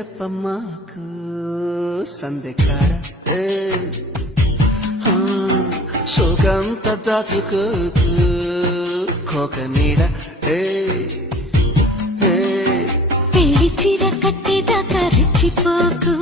చెప్పమ్మాకు సందెకాడ శోకంత దాచుకోకు కోక నీడ పెళ్లి చీర కట్టేదాకా రెచ్చిపోకు